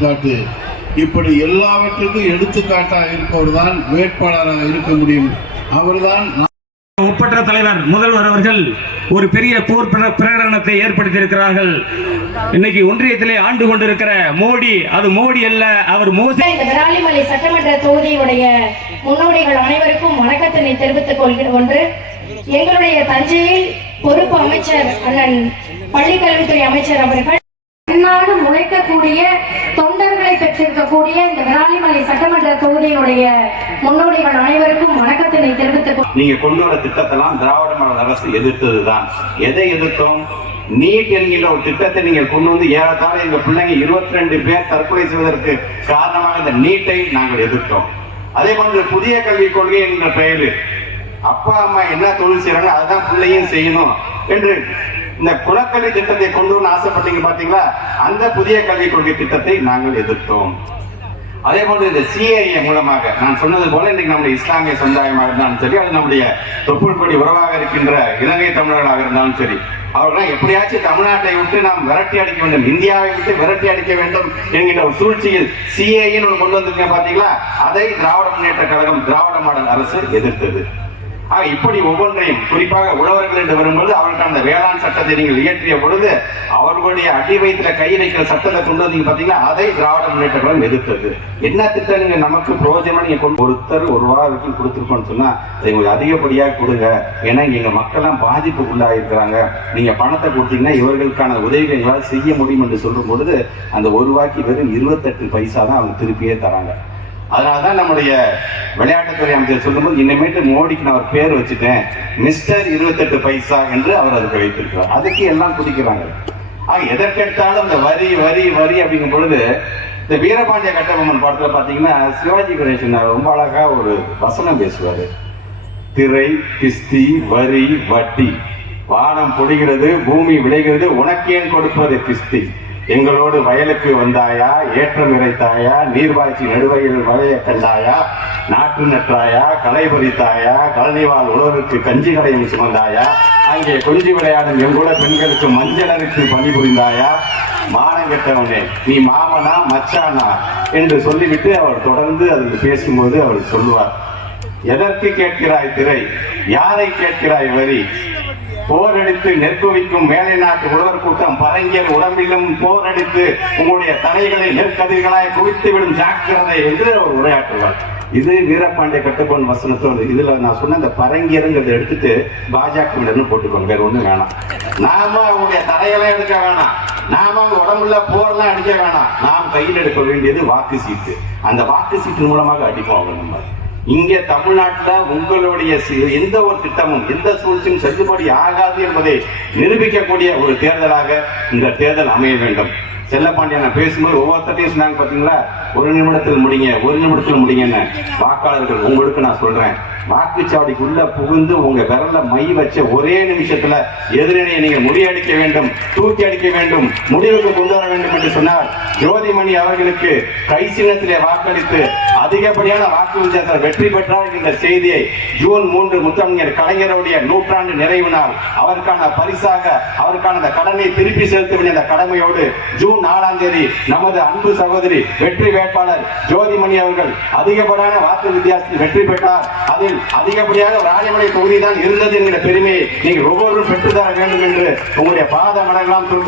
காட்டு. இப்படி எல்லாவற்றுக்கும் எடுத்துக்காட்டாக இருப்பவர் தான் வேட்பாளராக இருக்க முடியும். அவர்தான் ஒப்பற்ற தலைவர் முதல்வர் அவர்கள் ஒரு பெரிய போர் பிர- பிரகடனத்தை ஏற்படுத்தியிருக்கிறார்கள். இன்னைக்கு ஒன்றியத்திலே ஆண்டு கொண்டிருக்கிற மோடி அது மோடி அல்ல அவர் மோசடி இந்த விராலிமலை சட்டமன்ற தொகுதியுடைய முன்னோடிகள் அனைவருக்கும் வணக்கத்தினை தெரிவித்துக் கொள்கிற ஒன்று எங்களுடைய தஞ்சையில் பொறுப்பு அமைச்சர் அண்ணன் பள்ளிக்கல்வித்துறை அமைச்சர் அவர்கள் எந்நாடு முளைக்கக்கூடிய தொண்டர்களை பெற்றிருக்கக்கூடிய இந்த விராலிமலை சட்டமன்ற தொகுதியினுடைய முன்னோடிகள் அனைவருக்கும் வணக்கத்தினை தெரிவித்துக் நீங்க கொண்டு வர திட்டத்தெல்லாம் திராவிட மாடல் அரசு எதிர்த்ததுதான். எதை எதிர்த்தோம்? நீட் என்கின்ற ஒரு திட்டத்தை நீங்க கொண்டு வந்து ஏறத்தாழ எங்க பிள்ளைங்க இருபத்தி ரெண்டு பேர் தற்கொலை செய்வதற்கு காரணமாக இந்த நீட்டை நாங்கள் எதிர்த்தோம். அதே போன்று புதிய கல்விக் கொள்கை என்ற பெயரில் அப்பா அம்மா என்ன தொழில் செய்யறாங்க அதுதான் பிள்ளையும் செய்யணும் என்று இந்த குலக்கல்வி திட்டத்தை கொண்டு வந்து ஆசைப்பட்டீங்க பாத்தீங்களா? அந்த புதிய கல்விக் கொள்கை திட்டத்தை நாங்கள் எதிர்த்தோம். அதே போன்று இந்த சிஏஏ மூலமாக நான் சொன்னது போல இன்றைக்கு நம்முடைய இஸ்லாமிய சமுதாயமாக இருந்தாலும் சரி அது நம்முடைய தொப்புள் கொடி உறவாக இருக்கின்ற இலங்கை தமிழர்களாக இருந்தாலும் சரி அவர்கள் எப்படியாச்சும் தமிழ்நாட்டை விட்டு நாம் விரட்டி அடிக்க வேண்டும் இந்தியாவை விட்டு விரட்டி அடிக்க வேண்டும் என்கின்ற ஒரு சூழ்ச்சியில் சிஏஏன்னு ஒன்று கொண்டு வந்திருக்கீங்க பார்த்தீங்களா அதை திராவிட முன்னேற்ற கழகம் திராவிட மாடல் அரசு எதிர்த்தது. ஆக இப்படி ஒவ்வொன்றையும் குறிப்பாக உழவர்கள் என்று வரும்போது அவர்களுக்கான அந்த வேளாண் சட்டத்தை நீங்கள் இயற்றிய பொழுது அவர்களுடைய அடி வயிற்றுல கை வைக்கிற சட்டத்தை கொண்டு வந்தீங்க பாத்தீங்களா அதை திராவிட முன்னேற்ற கழகம் எதிர்த்தது. என்ன திட்டம் நீங்க நமக்கு பிரயோஜனமா நீங்க கொண்டு ஒருத்தர் ஒரு ரூபா வரைக்கும் கொடுத்துருக்கோம்னு சொன்னா அதை கொஞ்சம் அதிகப்படியாக கொடுங்க. ஏன்னா எங்கள் மக்கள்லாம் பாதிப்புக்குள்ளாக இருக்கிறாங்க நீங்க பணத்தை கொடுத்தீங்கன்னா இவர்களுக்கான உதவிகள் எங்களால் செய்ய முடியும் என்று சொல்லும் பொழுது அந்த ஒரு ரூபாய்க்கு வெறும் இருபத்தெட்டு பைசா தான் அவங்க திருப்பியே தராங்க. அதனாலதான் நம்முடைய விளையாட்டுத்துறை அமைச்சர் சொல்லும்போது இனிமேட்டு மோடிக்கு நான் ஒரு பேர் வச்சுட்டேன். மிஸ்டர் இருபத்தெட்டு பைசா என்று அவர் அதுக்கு வைத்திருக்கிறார். அதுக்கு எல்லாம் குதிக்கிறாங்க. ஆக எதற்கெடுத்தாலும் இந்த வரி வரி வரி அப்படிங்கும் பொழுது இந்த வீரபாண்டிய கட்டபொம்மன் படத்தில் பார்த்தீங்கன்னா சிவாஜி கணேசன் ரொம்ப அழகாக ஒரு வசனம் பேசுவார். திரை கிஸ்தி வரி வட்டி. வானம் பொழிகிறது பூமி விளைகிறது உனக்கேன் கொடுப்பது கிஸ்தி எங்களோடு வயலுக்கு வந்தாயா? ஏற்றம் இறைத்தாயா? நீர்வாய்ச்சி நடுவயல் வளைய கண்டாயா? நாற்று நற்றாயா களை பறித்தாயா? கழனிவால் உழவருக்கு கஞ்சி கடையும் சுமந்தாயா? அங்கே கொஞ்சி விளையாடும் எங்கூட பெண்களுக்கு மஞ்சளருக்கு பணிபுரிந்தாயா மானம் கெட்டவனே நீ மாமனா மச்சானா? என்று சொல்லிவிட்டு அவர் தொடர்ந்து அதில் பேசும்போது அவர் சொல்லுவார். எதற்கு கேட்கிறாய் திரை? யாரை கேட்கிறாய் வரி? போரடித்து நெற்குவிக்கும் மேலை நாட்டு உழவர் கூட்டம் பரங்கியர் உடம்பிலும் போரடித்து உங்களுடைய தலைகளை நெற்கதிர்களாய் குவித்து விடும் ஜாக்கிரதை என்று அவர் உரையாற்றுவார். இது வீரபாண்டிய கட்டப்பன் வசனத்தோடு இதுல நான் சொன்ன அந்த பரங்கியருங்கிறத எடுத்துட்டு பாஜகவிடர்னு போட்டுக்கோங்க வேற ஒண்ணும் வேணாம். நாம அவங்களுடைய தலையெல்லாம் எடுக்க வேணாம். நாம அவங்க உடம்புல போரெல்லாம் அடிக்க வேணாம். நாம் கையில் எடுக்க வேண்டியது வாக்கு சீட்டு. அந்த வாக்கு சீட்டு மூலமாக அடிப்போம் அவங்க நம்ம. இங்க தமிழ்நாட்டில் உங்களுடைய எந்த ஒரு திட்டமும் எந்த சூழ்ச்சியும் செல்லுபடி ஆகாது என்பதை நிரூபிக்கக்கூடிய ஒரு தேர்தலாக இந்த தேர்தல் அமைய வேண்டும். செல்லப்பாண்டியன் நான் பேசும்போது ஒவ்வொருத்தரையும் சொன்னாங்க பார்த்தீங்களா ஒரு நிமிடத்தில் முடிங்க ஒரு நிமிடத்தில் முடிங்கன்னு வாக்காளர்கள் உங்களுக்கு நான் சொல்றேன். வாக்குச்சாவடிக்குள்ள புகுந்து உங்க விரல்ல மை வச்ச ஒரே நிமிஷத்துல எதிரணியை நீங்க முறியடிக்க வேண்டும் தூக்கி அடிக்க வேண்டும் முடிவுக்கு கொண்டு வர வேண்டும் என்று சொன்னார். ஜோதிமணி அவர்களுக்கு கை சின்னத்திலே வாக்களித்து அதிகப்படியான வாக்கு வித்தியாசம் வெற்றி பெற்றார் என்ற செய்தியை ஜூன் மூன்று முத்தமிழர் கலைஞருடைய நூற்றாண்டு நிறைவு நாள். அவருக்கான பரிசாக அவருக்கான அந்த கடனை திருப்பி செலுத்த வேண்டிய அந்த கடமையோடு ஜூன் நாலாம் தேதி நமது அன்பு சகோதரி வெற்றி வேட்பாளர் ஜோதிமணி அவர்கள் அதிகப்படியான வாக்கு வித்தியாசத்தில் வெற்றி பெற்றார். அதில் அதிகப்படியாக ராஜமலை தொகுதி தான் இருந்தது என்கிற பெருமையை நீங்கள் ஒவ்வொருவரும் பெற்றுத்தர வேண்டும் என்று உங்களுடைய பாத மலர்களாம் தொட்டு